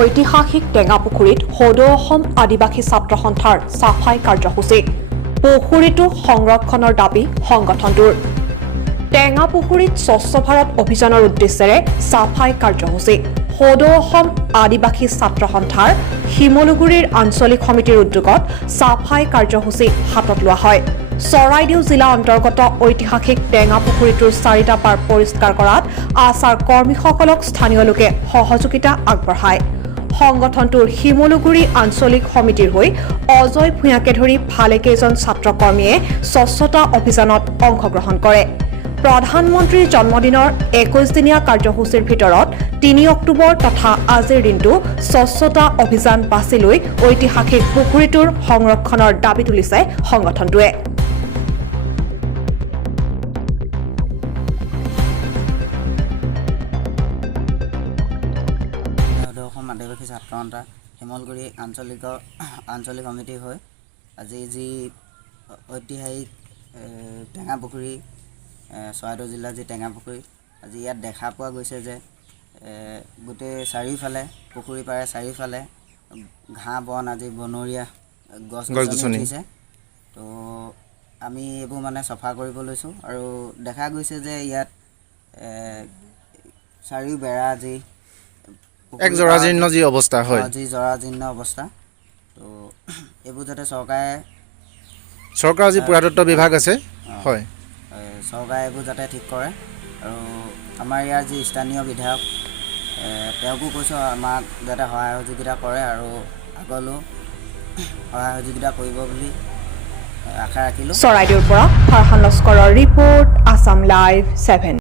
ঐতিহাসিক টেঙাপুখুৰীত সদৌ অসম আদিবাসী ছাত্ৰ সন্থাৰ চাফাই কাৰ্যসূচী পুখুৰীটো সংৰক্ষণৰ দাবী সংগঠনটোৰ টেঙাপুখুৰীত স্বচ্ছ ভাৰত অভিযানৰ উদ্দেশ্যেৰে চাফাই কাৰ্যসূচী সদৌ অসম আদিবাসী ছাত্ৰ সন্থাৰ শিমলুগুৰিৰ আঞ্চলিক সমিতিৰ উদ্যোগত চাফাই কাৰ্যসূচী হাতত লোৱা হয় চৰাইদেউ জিলা অন্তৰ্গত ঐতিহাসিক টেঙাপুখুৰীটোৰ 4টা পাৰ পৰিষ্কাৰ কৰাত আচাৰ কৰ্মীসকলক স্থানীয় লোকে সহযোগিতা আগবঢ়ায় সংগঠনটোৰ শিমলুগুৰি আঞ্চলিক সমিতিৰ হৈ অজয় ভূঞাকে ধৰি ভালেকেইজন ছাত্ৰকৰ্মীয়ে স্বচ্ছতা অভিযানত অংশগ্ৰহণ কৰে প্ৰধানমন্ত্ৰীৰ জন্মদিনৰ 21 দিনীয়া কাৰ্যসূচীৰ ভিতৰত 3 অক্টোবৰ তথা আজিৰ দিনটো স্বচ্ছতা অভিযান বাছি লৈ ঐতিহাসিক পুখুৰীটোৰ সংৰক্ষণৰ দাবী তুলিছে সংগঠনটোৱে আদিবাসী ছাত্ৰ সন্থা শিমলগুৰি আঞ্চলিক সমিতি হৈ আজি যি ঐতিহাসিক টেঙাপুখুৰী চৰাইদেউ জিলাৰ যি টেঙাপুখুৰী আজি ইয়াত দেখা পোৱা গৈছে যে গোটেই চাৰিওফালে পুখুৰী পাৰে চাৰিওফালে ঘাঁহ বন আজি বনৰীয়া গছ-গছনি উঠিছে তো আমি এইবোৰ মানে চফা কৰিব লৈছোঁ আৰু দেখা গৈছে যে ইয়াত চাৰিও বেৰা যি এক জৰাজীৰ্ণ যি অৱস্থা হয় যি জৰাজীৰ্ণ অৱস্থা তো এইবোৰ যাতে চৰকাৰ যি পুৰাতত্ব বিভাগ আছে হয় চৰকাৰে এইবোৰ যাতে ঠিক কৰে আৰু আমাৰ ইয়াৰ যি স্থানীয় বিধায়ক তেওঁকো কৈছোঁ আমাক যাতে সহায় সহযোগিতা কৰে আৰু আগলৈও সহায় সহযোগিতা কৰিব বুলি আশা ৰাখিলোঁ চৰাইদেউৰ পৰা ফাৰহান লস্কৰৰ ৰিপৰ্ট আছাম লাইভ 7